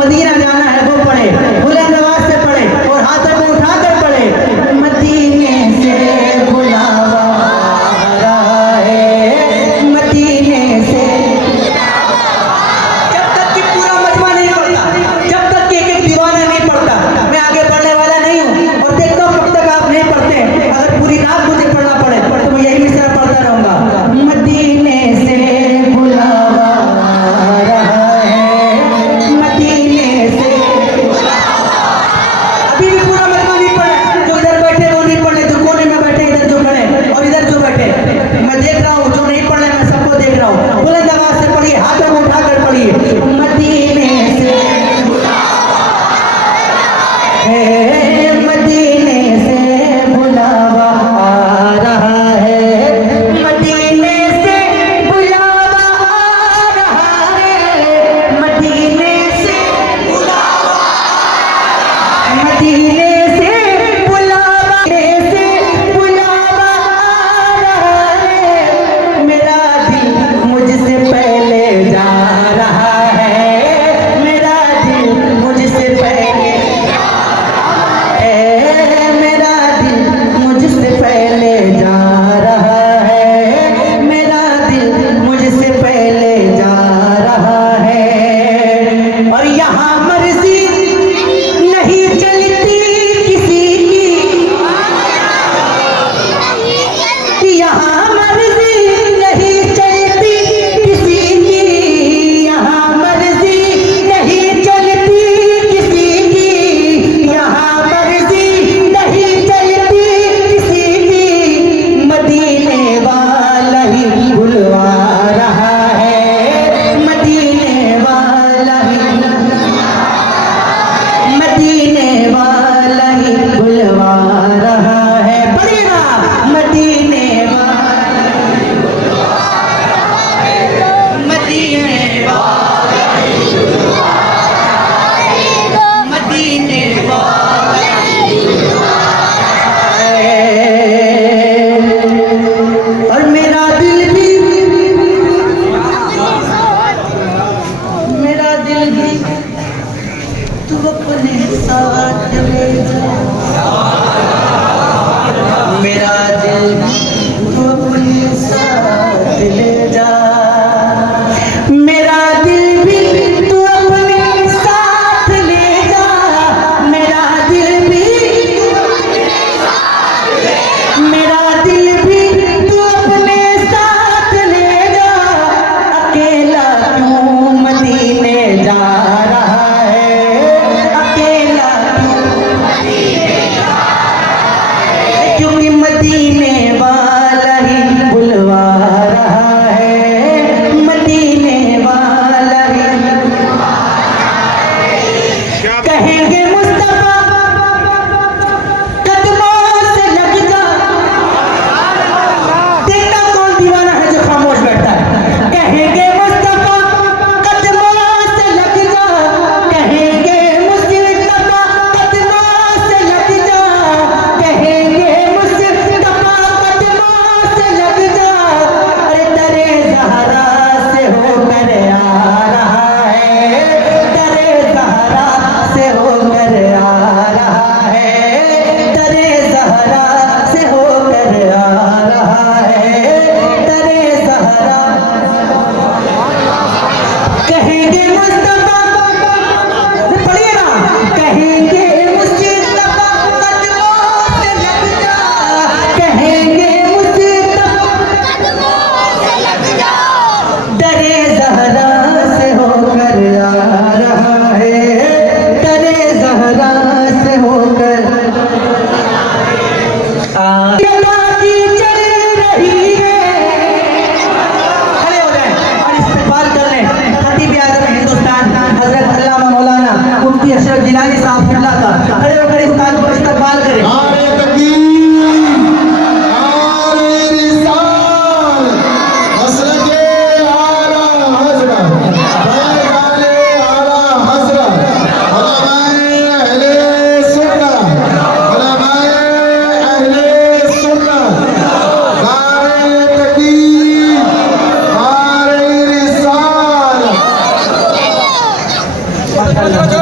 Medina जाना है वो पढ़े, बुलंद आवाज से पढ़े और हाथों को उठाकर पढ़े। मदीने से बुलावा आ रहा है, मदीने से। जब तक कि पूरा मजमा नहीं पढ़ता, जब तक कि एक दीवाना नहीं पढ़ता, मैं आगे पढ़ने वाला नहीं हूँ। और देखता हूँ कब तक आप नहीं पढ़ते। अगर पूरी रात मुझे पढ़ना पड़े तो मैं यही मिसरा पढ़ता रहूंगा। मदीने से बुलावा आ रहा है, मदीने से। अभी भी पूरा मजमा नहीं पढ़ा। जो इधर बैठे वो नहीं पढ़े, जो कोने में बैठे इधर जो खड़े और इधर जो बैठे, मैं देख रहा हूँ। जो नहीं पढ़े मैं सबको देख रहा हूँ। बुलंद आवाज से पढ़िए, हाथों को उठाकर पढ़िए। मदीने से मदीने से बुलावा आ रहा है, मदीने से बुलावा आ रहा है, मदीने से बुलावा, मदीने से बुलावा, से बुलावा आ रहा है। मेरा दिल मुझसे पहले जा रहा है, मेरा दिल मुझसे पहले, मेरा दिल मुझसे पहले जा रहा है, मेरा दिल मुझसे पहले जा रहा है। और यहाँ मर्जी नहीं चलती किसी की, यहाँ मर्जी नहीं चलती किसी की, यहाँ मर्जी नहीं चलती किसी की, यहाँ मर्जी नहीं चलती किसी की। मदीने वाला ही बुलवा रहा है, मदीने वाला ही, मदीने वाला ही बुलवा रहा है। पढ़िए ना, मदीने वाला ही बुलवा रहा है, मदीने वाला ही बुलवा रहा है, मदीने वाला ही बुलवा रहा है। और मेरा दिल भी, मेरा दिल भी तू अपने साथ ले जा, मेरा दिल तू अपने साथ ले जा, मेरा दिल भी तू अपने साथ ले जा, मेरा दिल भी, मेरा दिल भी तू अपने साथ ले जा। अकेला क्यों मदीने जा रहा है, अकेला क्यों मदीने जा रहा है, क्योंकि मदीने वाला ही बुलवा रहा है, मदीने वाला ही बुलवा रहा है। कहेंगे मुस्तफा कदमों से लग जा, देखना कौन दीवाना है जो खामोश बैठता है। कहेंगे मुस्तफा कदमों से लग जा, कहेंगे मुस्तफा कदमों से लग जा, कहेंगे मुस्तफा कदमों से लग जा। अरे दरे ज़हरा से होकर आ रहा है, दरे ज़हरा से होकर आ रहा है, दरे ज़हरा से होकर आ रहा है, दरे ज़हरा। कहेंगे मुस्तफा, पढ़िए ना, कहेंगे मुस्तफा कदमों से लग जा, कहेंगे मुस्तफा कदमों से लग जा। दरे ज़हरा से होकर आ रहा है, दरे ज़हरा से होकर आ की चल रही है। खड़े हो जाएं और इस्तेमाल कर लें खतीब आज़म हिंदुस्तान हजरत अल्लामा मौलाना मुफ्ती अशरफ जिलानी साहब फिल्ला का। खड़े होकर इस्तेमाल को इस्तेमाल करें। नारे तकबीर, नारे रिसाल, मसलके आला हज़रत, बैगाने आला हज़रत, उलमाए अहले सुन्नत, उलमाए अहले सुन्नत। नारे तकबीर, नारे रिसाल। माशाल्लाह